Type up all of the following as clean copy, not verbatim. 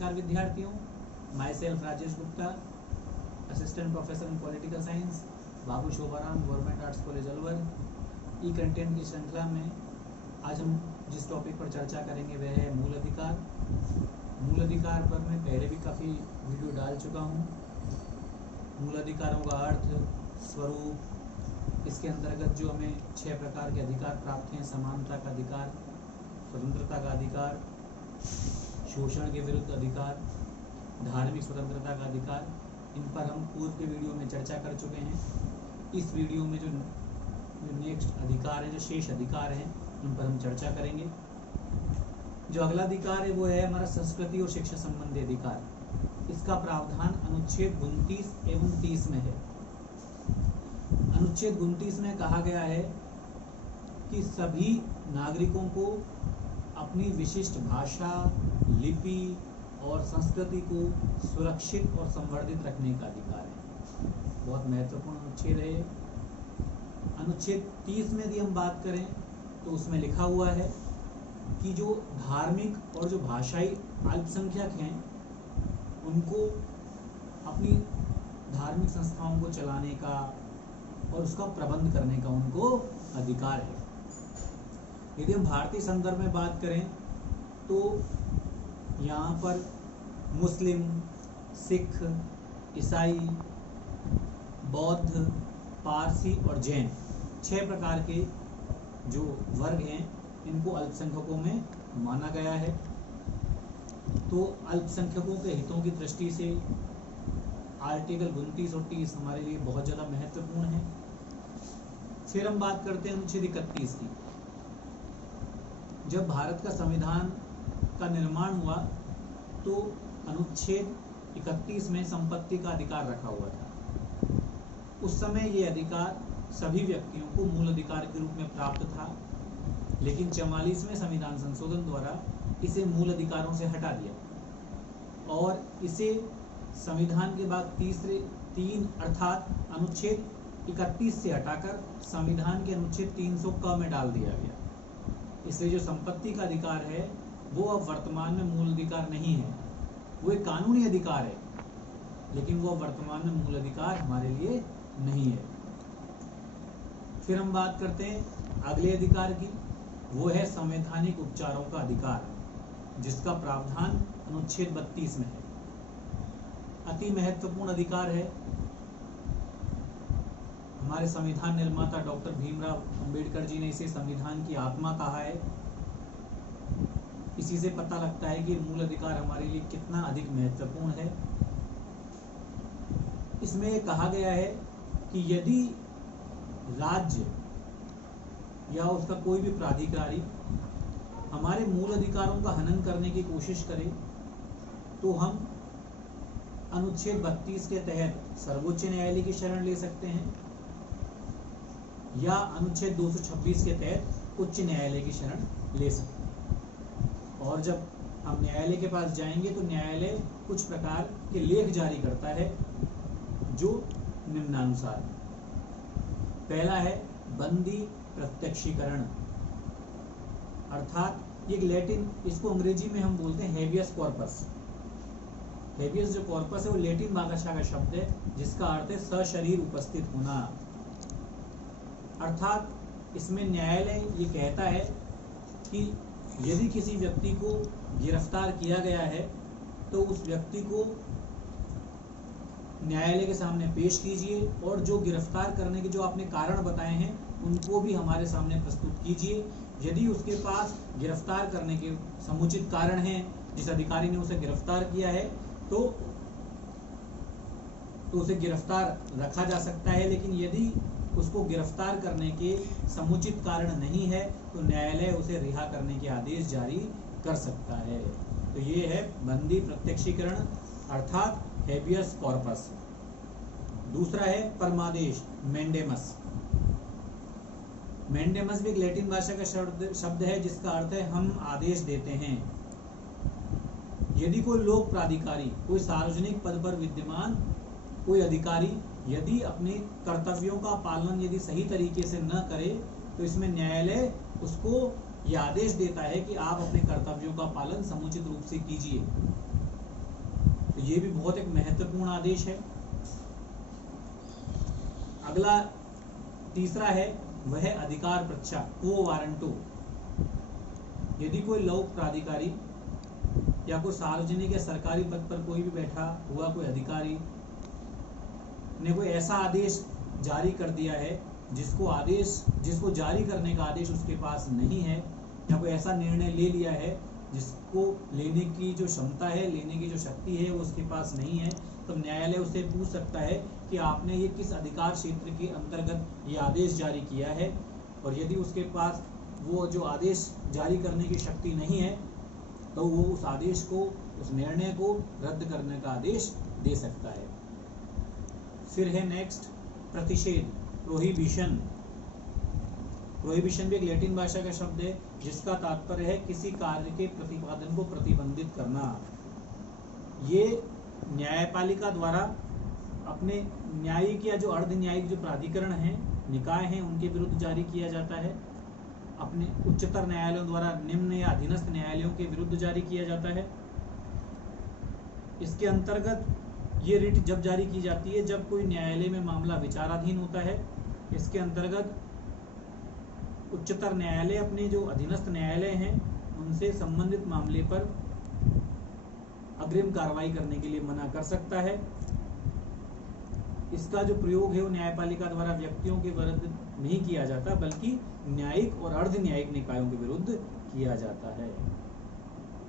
नमस्कार विद्यार्थियों, my self Rajesh Gupta, assistant professor in political science, Babu Shobharam government arts college Alwar. E content की श्रृंखला में आज हम जिस टॉपिक पर चर्चा करेंगे वह है मूल अधिकार। मूल अधिकार पर मैं पहले भी काफ़ी वीडियो डाल चुका हूँ। मूल अधिकारों का अर्थ, स्वरूप, इसके अंतर्गत जो हमें 6 प्रकार के अधिकार प्राप्त हैं: समानता का अधिकार, स्वतंत्रता का अधिकार, शोषण के विरुद्ध अधिकार, धार्मिक स्वतंत्रता का अधिकार। इन पर हम पूर्व के वीडियो में चर्चा कर चुके हैं। इस वीडियो में जो नेक्स्ट अधिकार है, जो शेष अधिकार हैं, उन पर हम चर्चा करेंगे। जो अगला अधिकार है वो है हमारा संस्कृति और शिक्षा संबंधी अधिकार। इसका प्रावधान अनुच्छेद 29 एवं 30 में है। अनुच्छेद 29 में कहा गया है कि सभी नागरिकों को अपनी विशिष्ट भाषा, लिपि और संस्कृति को सुरक्षित और संवर्धित रखने का अधिकार है। बहुत महत्वपूर्ण अनुच्छेद है। अनुच्छेद 30 में यदि हम बात करें तो उसमें लिखा हुआ है कि जो धार्मिक और जो भाषाई अल्पसंख्यक हैं उनको अपनी धार्मिक संस्थाओं को चलाने का और उसका प्रबंध करने का उनको अधिकार है। यदि हम भारतीय संदर्भ में बात करें तो यहाँ पर मुस्लिम, सिख, ईसाई, बौद्ध, पारसी और जैन 6 प्रकार के जो वर्ग हैं इनको अल्पसंख्यकों में माना गया है। तो अल्पसंख्यकों के हितों की दृष्टि से आर्टिकल 29 और 30 हमारे लिए बहुत ज़्यादा महत्वपूर्ण है। फिर हम बात करते हैं अनुच्छेद 31 की। जब भारत का संविधान का निर्माण हुआ तो अनुच्छेद 31 में संपत्ति का अधिकार रखा हुआ था। उस समय ये अधिकार सभी व्यक्तियों को मूल अधिकार के रूप में प्राप्त था, लेकिन 44वें संविधान संशोधन द्वारा इसे मूल अधिकारों से हटा दिया और इसे संविधान के बाद 3 अर्थात अनुच्छेद 31 से हटाकर संविधान के अनुच्छेद 300 क में डाल दिया गया। इसलिए जो संपत्ति का अधिकार है वो अब वर्तमान में मूल अधिकार नहीं है, वो एक कानूनी अधिकार है, लेकिन वो वर्तमान में मूल अधिकार हमारे लिए नहीं है। फिर हम बात करते हैं अगले अधिकार की, वो है संवैधानिक उपचारों का अधिकार, जिसका प्रावधान अनुच्छेद 32 में है। अति महत्वपूर्ण अधिकार है। हमारे संविधान निर्माता डॉक्टर भीमराव अंबेडकर जी ने इसे संविधान की आत्मा कहा है। इसी से पता लगता है कि मूल अधिकार हमारे लिए कितना अधिक महत्वपूर्ण है। इसमें कहा गया है कि यदि राज्य या उसका कोई भी प्राधिकारी हमारे मूल अधिकारों का हनन करने की कोशिश करे तो हम अनुच्छेद 32 के तहत सर्वोच्च न्यायालय की शरण ले सकते हैं या अनुच्छेद 226 के तहत उच्च न्यायालय की शरण ले सकते हैं। और जब हम न्यायालय के पास जाएंगे तो न्यायालय कुछ प्रकार के लेख जारी करता है जो निम्नानुसार। पहला है बंदी प्रत्यक्षीकरण, अर्थात एक लैटिन, इसको अंग्रेजी में हम बोलते हैं हेबियस कॉर्पस। हेबियस जो कॉर्पस है वो लैटिन भाषा का शब्द है जिसका अर्थ है सशरीर उपस्थित होना। अर्थात इसमें न्यायालय ये कहता है कि यदि किसी व्यक्ति को गिरफ्तार किया गया है तो उस व्यक्ति को न्यायालय के सामने पेश कीजिए और जो गिरफ्तार करने के जो आपने कारण बताए हैं उनको भी हमारे सामने प्रस्तुत कीजिए। यदि उसके पास गिरफ्तार करने के समुचित कारण हैं, जिस अधिकारी ने उसे गिरफ्तार किया है तो उसे गिरफ्तार रखा जा सकता है, लेकिन यदि उसको गिरफ्तार करने के समुचित कारण नहीं है तो न्यायालय उसे रिहा करने के आदेश जारी कर सकता है। तो ये है बंदी प्रत्यक्षीकरण अर्थात हेबियस कॉर्पस। दूसरा है परमादेश, मैंडेमस। मैंडेमस भी एक लैटिन भाषा का शब्द है जिसका अर्थ है हम आदेश देते हैं। यदि कोई लोक प्राधिकारी, कोई सार्वजनिक पद पर विद्यमान कोई अधिकारी यदि अपने कर्तव्यों का पालन यदि सही तरीके से न करे तो इसमें न्यायालय उसको यह आदेश देता है कि आप अपने कर्तव्यों का पालन समुचित रूप से कीजिए। तो ये भी बहुत एक महत्वपूर्ण आदेश है। अगला तीसरा है वह है अधिकार प्रच्छा, क्वो वारंटो। यदि कोई लोक प्राधिकारी या कोई सार्वजनिक या सरकारी पद पर कोई भी बैठा हुआ कोई अधिकारी ने कोई ऐसा आदेश जारी कर दिया है जिसको जारी करने का आदेश उसके पास नहीं है, या कोई ऐसा निर्णय ले लिया है जिसको लेने की जो क्षमता है, लेने की जो शक्ति है वो उसके पास नहीं है, तो न्यायालय उससे पूछ सकता है कि आपने ये किस अधिकार क्षेत्र के अंतर्गत ये आदेश जारी किया है। और यदि उसके पास वो जो आदेश जारी करने की शक्ति नहीं है तो वो उस आदेश को, उस निर्णय को रद्द करने का आदेश दे सकता है। फिर है नेक्स्ट प्रतिषेध, प्रोहिबिशन। प्रोहिबिशन भी एक लैटिन भाषा का शब्द है जिसका तात्पर्य है किसी कार्य के प्रतिपादन को प्रतिबंधित करना। ये न्यायपालिका द्वारा अपने न्यायिक या जो अर्ध न्यायिक जो प्राधिकरण हैं, निकाय हैं, उनके विरुद्ध जारी किया जाता है। अपने उच्चतर न्यायालयों द्वारा निम्न या अधीनस्थ न्यायालयों के विरुद्ध जारी किया जाता है। इसके अंतर्गत ये रिट जब जारी की जाती है जब कोई न्यायालय में मामला विचाराधीन होता है। इसके अंतर्गत उच्चतर न्यायालय अपने जो अधीनस्थ न्यायालय हैं उनसे संबंधित मामले पर अग्रिम कार्रवाई करने के लिए मना कर सकता है। इसका जो प्रयोग है वो न्यायपालिका द्वारा व्यक्तियों के विरुद्ध नहीं किया जाता बल्कि न्यायिक और अर्ध न्यायिक निकायों के विरुद्ध किया जाता है।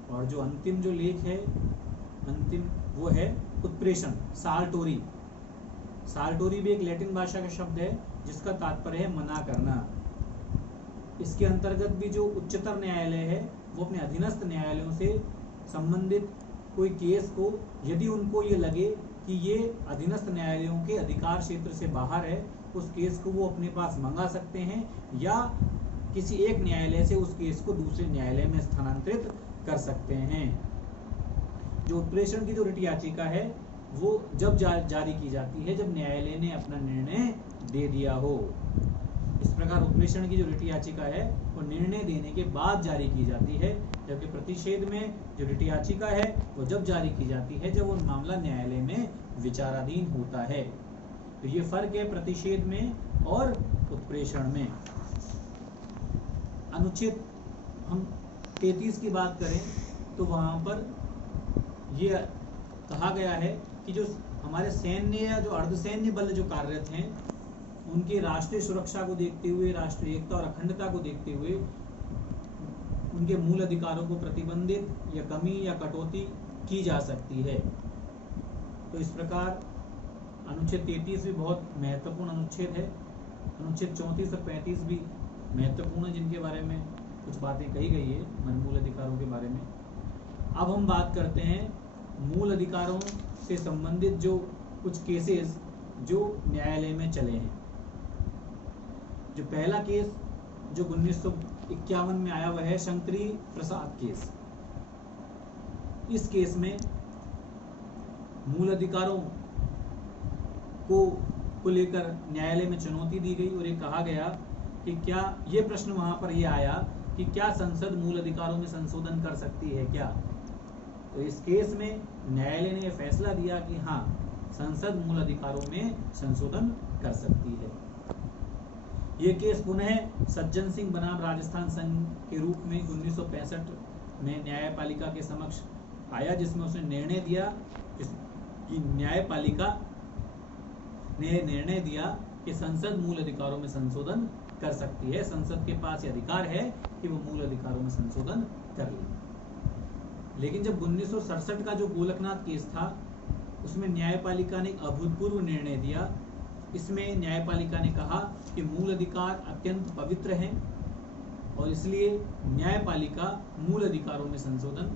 और जो अंतिम जो लेख है, अंतिम वो है उत्प्रेषण, साल्टोरी। साल्टोरी भी एक लैटिन भाषा का शब्द है जिसका तात्पर्य है मना करना। इसके अंतर्गत भी जो उच्चतर न्यायालय है वो अपने अधीनस्थ न्यायालयों से संबंधित कोई केस को, यदि उनको ये लगे कि ये अधीनस्थ न्यायालयों के अधिकार क्षेत्र से बाहर है, उस केस को वो अपने पास मंगा सकते हैं या किसी एक न्यायालय से उस केस को दूसरे न्यायालय में स्थानांतरित कर सकते हैं। जो उत्प्रेषण की जो रिट याचिका है वो जब जारी की जाती है जब न्यायालय ने अपना निर्णय दे दिया हो। इस प्रकार उत्प्रेषण की जो रिट याचिका है वो निर्णय देने के बाद जारी की जाती है, जबकि प्रतिषेध में जो रिट याचिका है वो जब जारी की जाती है जब वो मामला न्यायालय में विचाराधीन होता है। तो ये फर्क है प्रतिषेध में और उत्प्रेषण में। अनुच्छेद हम 33 की बात करें तो वहां पर ये कहा गया है कि जो हमारे सैन्य या जो अर्धसैन्य बल जो कार्यरत हैं उनकी राष्ट्रीय सुरक्षा को देखते हुए, राष्ट्रीय एकता और अखंडता को देखते हुए उनके मूल अधिकारों को प्रतिबंधित या कमी या कटौती की जा सकती है। तो इस प्रकार अनुच्छेद 33 भी बहुत महत्वपूर्ण अनुच्छेद है। अनुच्छेद 34 और 35 भी महत्वपूर्ण है जिनके बारे में कुछ बातें कही गई है मूल अधिकारों के बारे में। अब हम बात करते हैं मूल अधिकारों से संबंधित जो कुछ केसेस जो न्यायालय में चले हैं। जो पहला केस जो 1951 में आया वह है शंकरी प्रसाद केस। इस केस में मूल अधिकारों को लेकर न्यायालय में चुनौती दी गई और ये कहा गया कि क्या ये प्रश्न वहां पर ये आया कि क्या संसद मूल अधिकारों में संशोधन कर सकती है क्या। तो इस केस में न्यायालय ने यह फैसला दिया कि हाँ, संसद मूल अधिकारों में संशोधन कर सकती है। ये केस पुनः सज्जन सिंह बनाम राजस्थान संघ के रूप में 1965 में न्यायपालिका के समक्ष आया, जिसमें उसने निर्णय दिया कि न्यायपालिका ने निर्णय दिया कि संसद मूल अधिकारों में संशोधन कर सकती है। संसद के पास यह अधिकार है कि वो मूल अधिकारों में संशोधन कर ले। लेकिन जब 1967 का जो गोलकनाथ केस था उसमें न्यायपालिका ने एक अभूतपूर्व निर्णय दिया। इसमें न्यायपालिका ने कहा कि मूल अधिकार अत्यंत पवित्र हैं और इसलिए न्यायपालिका मूल अधिकारों में संशोधन,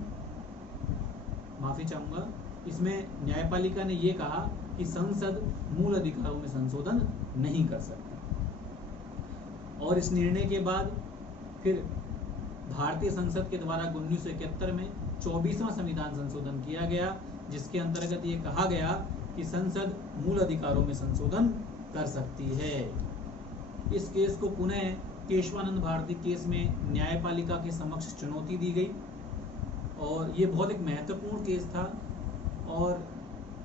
माफी चाहूंगा, इसमें न्यायपालिका ने यह कहा कि संसद मूल अधिकारों में संशोधन नहीं कर सकती। और इस निर्णय के बाद फिर भारतीय संसद के द्वारा 1971 में 24वां संविधान संशोधन किया गया, जिसके अंतर्गत ये कहा गया कि संसद मूल अधिकारों में संशोधन कर सकती है। इस केस को पुनः केशवानंद भारती केस में न्यायपालिका के समक्ष चुनौती दी गई और ये बहुत एक महत्वपूर्ण केस था और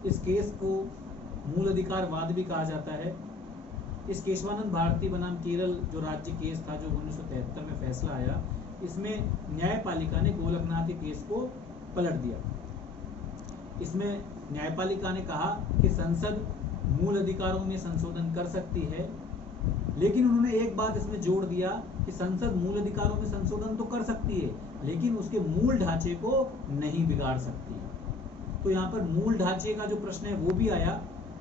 इस केस को मूल अधिकारवाद भी कहा जाता है। इस केशवानंद भारती बनाम केरल जो राज्य केस था, जो 1973 में फैसला आया, इसमें न्यायपालिका ने गोलकनाथ के केस को पलट दिया। इसमें न्यायपालिका ने कहा कि संसद मूल अधिकारों में संशोधन कर सकती है, लेकिन उन्होंने एक बात इसमें जोड़ दिया कि संसद मूल अधिकारों में संशोधन तो कर सकती है, लेकिन उसके मूल ढांचे को नहीं बिगाड़ सकती है। तो यहाँ पर मूल ढांचे का जो प्रश्न है वो भी आया।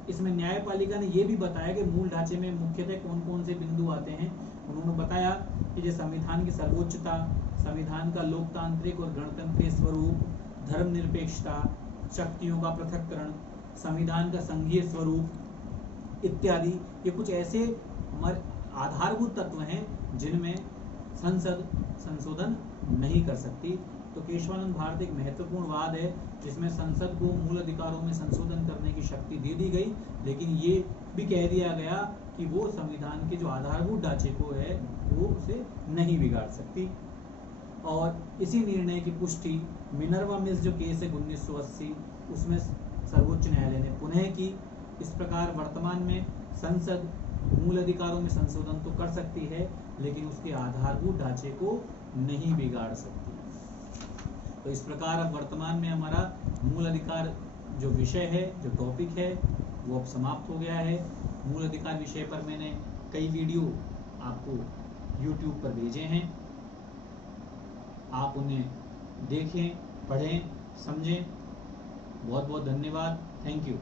इसमें न्यायपालिका ने ये भी बताया कि मूल ढांचे में मुख्यतः कौन कौन से बिंदु आते हैं। उन्होंने बताया कि जो संविधान की सर्वोच्चता, संविधान का लोकतांत्रिक और गणतंत्रीय स्वरूप, धर्मनिरपेक्षता, शक्तियों का पृथक्करण, संविधान का संघीय स्वरूप इत्यादि, ये कुछ ऐसे हमारे आधारभूत तत्व हैं जिनमें संसद संशोधन नहीं कर सकती। तो केशवानंद भारती एक महत्वपूर्ण वाद है जिसमें संसद को मूल अधिकारों में संशोधन करने की शक्ति दे दी गई, लेकिन ये भी कह दिया गया कि वो संविधान के जो आधारभूत ढांचे को है वो उसे नहीं बिगाड़ सकती। और इसी निर्णय की पुष्टि मिनर्वा मिल्स जो केस है 1980, उसमें सर्वोच्च न्यायालय ने पुनः की। इस प्रकार वर्तमान में संसद मूल अधिकारों में संशोधन तो कर सकती है, लेकिन उसके आधारभूत ढांचे को नहीं बिगाड़ सकती। तो इस प्रकार अब वर्तमान में हमारा मूल अधिकार जो विषय है, जो टॉपिक है, वो अब समाप्त हो गया है। मूल अधिकार विषय पर मैंने कई वीडियो आपको YouTube पर भेजे हैं, आप उन्हें देखें, पढ़ें, समझें। बहुत बहुत धन्यवाद। Thank you.